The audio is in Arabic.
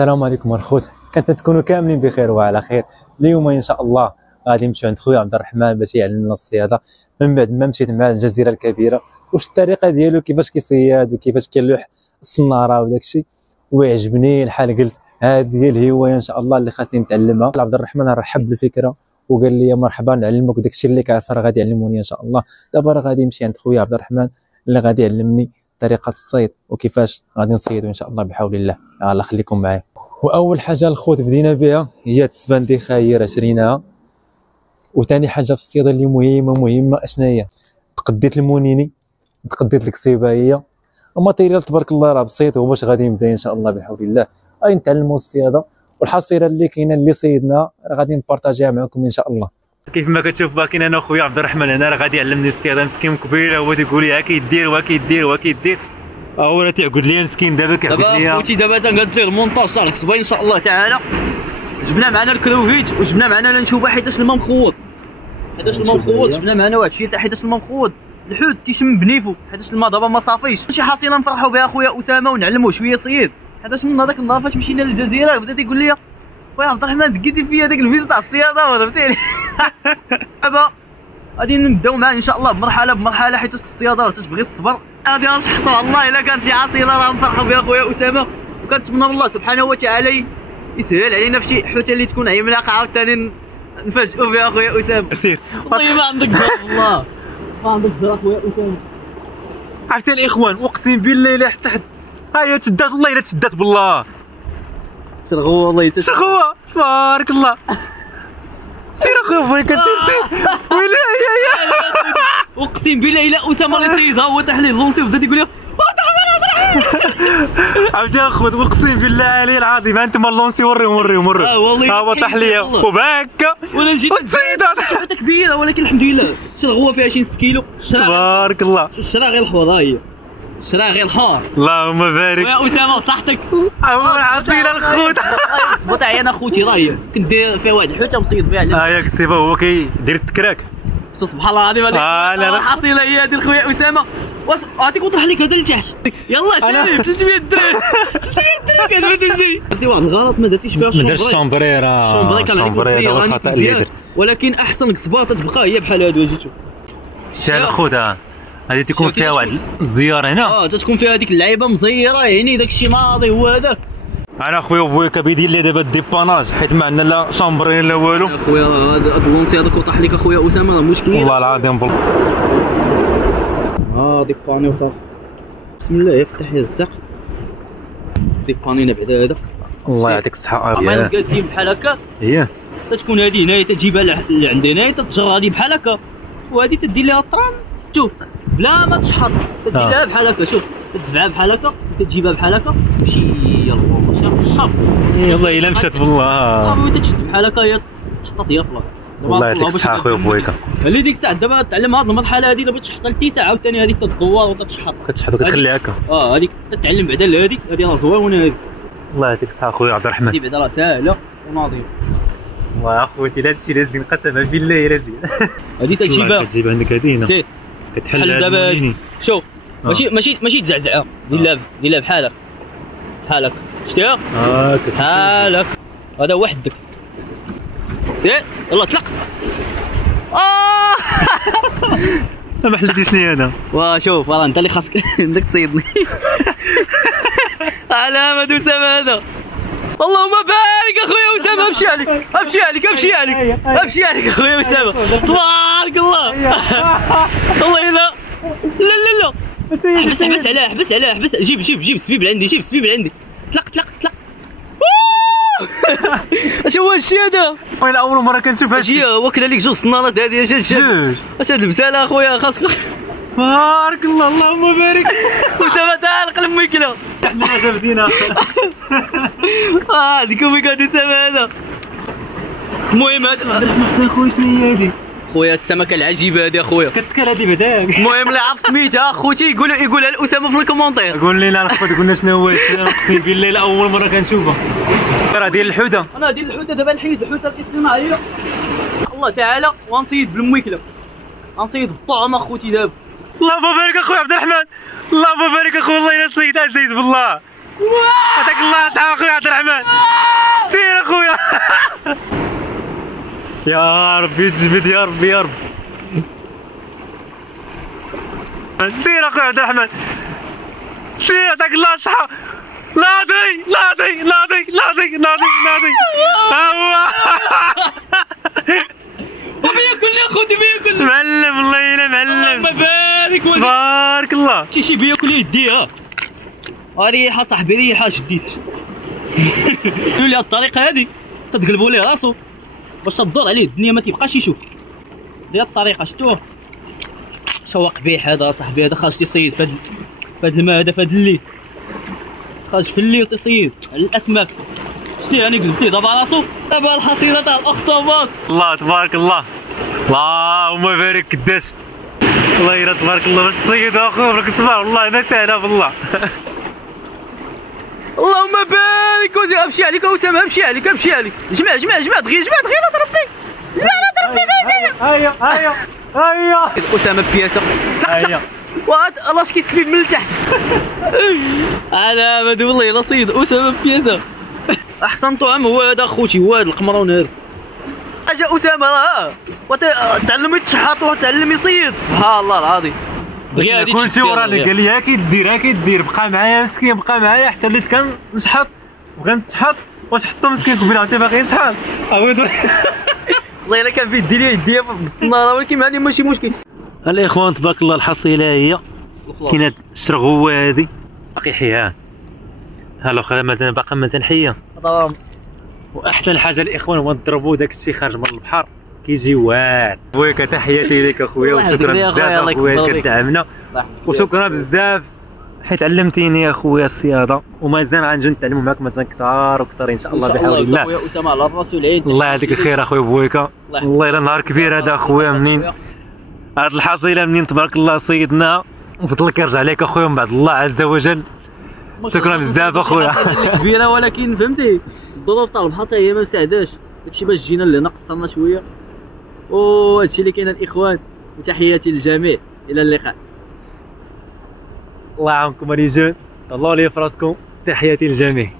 السلام عليكم الخوت، كنت تكونوا كاملين بخير وعلى خير. اليوم ان شاء الله غادي نمشيو عند خويا عبد الرحمن باش يعلمنا الصياده من بعد ما مشيت مع الجزيره الكبيره، واش الطريقه ديالو كيفاش كيصياد وكيفاش كيلوح الصناره وداك الشيء. ويعجبني الحال، قلت هذه هي الهوايه ان شاء الله اللي خاصني نتعلمها. عبد الرحمن رحب بالفكره وقال لي مرحبا نعلمك، وداك الشيء اللي كعرف راه غادي يعلموني ان شاء الله. دابا راه غادي نمشي عند خويا عبد الرحمن اللي غادي يعلمني طريقه الصيد وكيفاش غادي نصيدو ان شاء الله بحول الله. يلا خليكم معايا. واول حاجه الخوت بدينا بها هي التسبان خير شريناها. وثاني حاجه في الصياده اللي مهمه اشنا هي تقديت المونيني، تقديت الكسيبه هي الماتيريال تبارك الله راه بسيط، وباش غادي نبدا ان شاء الله بحول الله غادي نتعلموا الصياده. والحصيله اللي كاينه اللي صيدنا راه غادي نبارطاجيها معكم ان شاء الله. كيف ما كتشوف باكين انا خويا عبد الرحمن هنا راه غادي يعلمني الصياده. مسكين كبير هو تيقول لي ها كيدير هو راه تيعقد لي مسكين. دابا كيعقد لي دابا خوتي دابا تنقاد ليه المونتاج تاع الكسبه ان شاء الله تعالى. جبنا معنا الكروفيت وجبنا معنا لانشوبه حيتاش الماء مخوض، جبنا معنا واحد الشيء تاع حيتاش الماء مخوض. الحوت تيشم بنيفو حيتاش الماء دابا ما صافيش. شي حصيله نفرحوا بها خويا اسامه ونعلموه شويه صيد، حيتاش من هذاك النهار فاش مشينا للجزيره بدا تيقول لي خويا عبد الرحمن دقيتي فيا داك الفيز تاع الصياده فهمتيني. دابا غادي نبداو معاه ان شاء الله بمرحله حيت الصياده راه تتبغي الصبر. غادي نشحطوا والله الا كانت شي عصيله راه نفرحوا بها خويا اسامه، وكنتمنى من الله سبحانه وتعالى يسهل علينا في شي حوته اللي تكون عملاقه عاوتاني نفاجئوا بها خويا اسامه. سير والله ما عندك زهر والله ما عندك زهر خويا اسامه. عرفتي الاخوان اقسم بالله الا حتى ها هي تدات والله الا تدات بالله. شرغوه والله شرغوه تبارك الله. سير اخويا بغيت سير ويلي يا اقسم بالله الا اسامه اللي صيدها هو تحليه لونسي وبدا تيقول لي عاودي اخويا اقسم بالله علي العظيم انتم اللونسي وريهم والله ها هو تحليه وباكا وانا جيت حتى كبيره ولكن الحمد لله شرغوه فيها شي 6 كيلو. تبارك الله. الشرا غير الحوضه هي الشرا غير الحار. اللهم بارك يا اسامه صحتك. عطينا الخوت ضبط عيان اخوتي راهي كندير فيها واحد الحوته مصيد فيها على ياك سيبا هو كيدير التكراك. سبحان الله العظيم عليك. لا الحصيله هي هذه خويا اسامه. عطيك وطرح لك هذا لتحت. يلا شارف 300 درهم 300 درهم كتبدا شي. درتي واحد الغلط ما درتيش فيها الشومبري. الشومبري كان عليك هو الخطا اللي درت، ولكن احسن كسبه تتبقى هي بحال هادو. اجي تشوف شال خودا هذه تكون فيها واحد الزياره هنا تتكون فيها هذيك اللعيبه مزيره يعني داك الشيء ماضي هو هذاك. انا خويا بويكا بيدير لي دابا الديباناج حيت ما عندنا لا شامبرين لا والو. خويا هذا اللونسي هذاك وطاح لك اخويا اسامه راه مشكل والله العظيم ديباني وصافي. بسم الله يفتح يا الزق ديبانينا بعدا هذا. الله يعطيك الصحه. ما كدير بحال هكا هي تتكون هذه هنايا تجيبها لعند هنايا تتجر هذه بحال هكا، وهذه تدير لها الطران شوف بلا ما تشحط تدير لها بحال هكا. شوف تدفعها بحال هكا وتجيبها بحال هكا تمشي يلا شاف الشاب والله الا مشات بالله صافي تشد بحال هكا هي تحطط هي فلاك. الله يعطيك الصحه خويا بويكا. اللي ديك الساعه دابا تعلم هذه المرحله هذه دابا تشحط لتيساع عاوتاني هذيك تدور وتتشحط وكتخلي هكا. هذيك تتعلم بعدا هذيك راه زوينه هذيك. الله يعطيك الصحه خويا عبد الرحمن. هذه بعدا راه ساهله وناضيه. والله اخوتي لا هادشي لازم قسما بالله لازم. هذه تجيبها عندك هذه هنا كتحل دابا هذه. شوف ماشي تزعزعها دير لها بحالك شتيها بحالك. هذا وحدك سير يلا طلق. ما حليتيشني انا. وشوف راه انت اللي خاصك عندك تصيدني. علامة اسامه هذا. اللهم بارك اخويا اسامه. امشي عليك اخويا اسامه تبارك الله. والله لا حبس عليه جيب سبيب عندي طلق. اش هو الشيء هذا؟ وين اول مره كنشوف هادشي. واكله لك جوج صنارات هذه اش هاد البساله اخويا خاصك. بارك الله اللهم بارك. اسامه تعال قلب ميكله حنا جابدينا. هذيك ميكات اسامه هذا. المهم هذا خويا شنو هي هذه؟ خويا السمكه العجيبه هذه اخويا كتكال هذه بعداك. المهم اللي عرف سميتها اخوتي يقولها لاسامه في الكومونتير. قول لنا الخوت قلنا شنو هو. اقسم بالله اول مره كنشوفها. راه ديال الحوده. انا ديال الحوده دابا نحيد الحوته كيصنعها الله تعالى ونصيد بالمويكله غنصيد بالطعم اخوتي دابا. اللهم بارك اخويا عبد الرحمن. اللهم بارك اخويا والله الا صيد بالله. هذاك الله يصحى اخويا عبد الرحمن، سير اخويا. يا ربي تجبد، يا ربي يا رب. سير اخويا عبد الرحمن، سير هذاك الله يصحى. ناضي ناضي ناضي ناضي ناضي ناضي. ها هو. وبياكل يا خوتي بياكل. معلم الله يلا معلم. اللهم بارك تبارك الله. شي بياكل يديها. ريحه صاحبي ريحه شديت. قالوا لي هاد الطريقه هادي تقلبوا ليه راسو باش تدور عليه الدنيا ما تيبقاش يشوف. ديال الطريقه شفتوه شوا قبيح هذا صاحبي، هذا خارج تيصيد فهاد الماء هذا فهاد الليل، خارج في الليل تيصيد على الاسماك. شتي انا قلبتيه دابا راسو. دابا الحصيله تاع الاخطبوط. الله تبارك الله، اللهم بارك قداش. الله يرى تبارك الله باش تصيد اخويا برك الصباح، والله ما سهله بالله. اللهم بارك وزير. امشي عليك اسامه، امشي عليك امشي عليك. جمع جمع جمع دغيا جمع دغيا لا ضربني، جمع لا ضربني بازايا. هيا هيا هيا اسامه بياسه. هيا. وهاد الاش كيسبب من التحت. انا هادي والله لا صيد اسامه بياسه. احسن طعم هو هذا خوتي، هو هذا القمرون هذا. اجا اسامه راه تعلم يتشحط وتعلم يصيد. سبحان الله العظيم. كلشي وراني قال لي ها كيدير بقى معايا مسكين، بقى معايا حتى اللي كان نشحط بغا نتشحط واش حطو مسكين قبيله عرفتي باغي يشحط. والله الا كان في يديا بالصناره، ولكن هذه ماشي مشكل. الاخوان تبارك الله الحصيله هي كاينه الشرغوه هذه باقي حيان، ها الاخرى مازال باقا مازال حيه. واحسن حاجه الاخوان هو نضربوا داك الشيء خارج من البحر كيجي واعر. بويك تحياتي لك اخويا وشكرا بزاف اخويا كدعمنا، وشكرا بزاف حيت علمتيني اخويا الصياده، ومازال غنجي نتعلموا معاك مازال كثار وكثر ان شاء الله بحول الله. خويا اسامه على الراس والعين. الله يعطيك الخير اخويا بويكا، والله الا نهار كبير هذا اخويا. منين هاد الحصيله منين تبارك الله صيدناها وفضلك يرجع لك اخويا من بعد الله عز وجل. شكرا بزاف اخويا. كبيره ولكن فهمتي الظروف تاع البحر حتى هي ما مساعداش، داكشي باش جينا لهنا قصرنا شويه، وهادشي اللي كاين الاخوان. وتحياتي للجميع، الى اللقاء. الله يعاونكم الرجال، طلعوا لي فراسكم، تحياتي للجميع.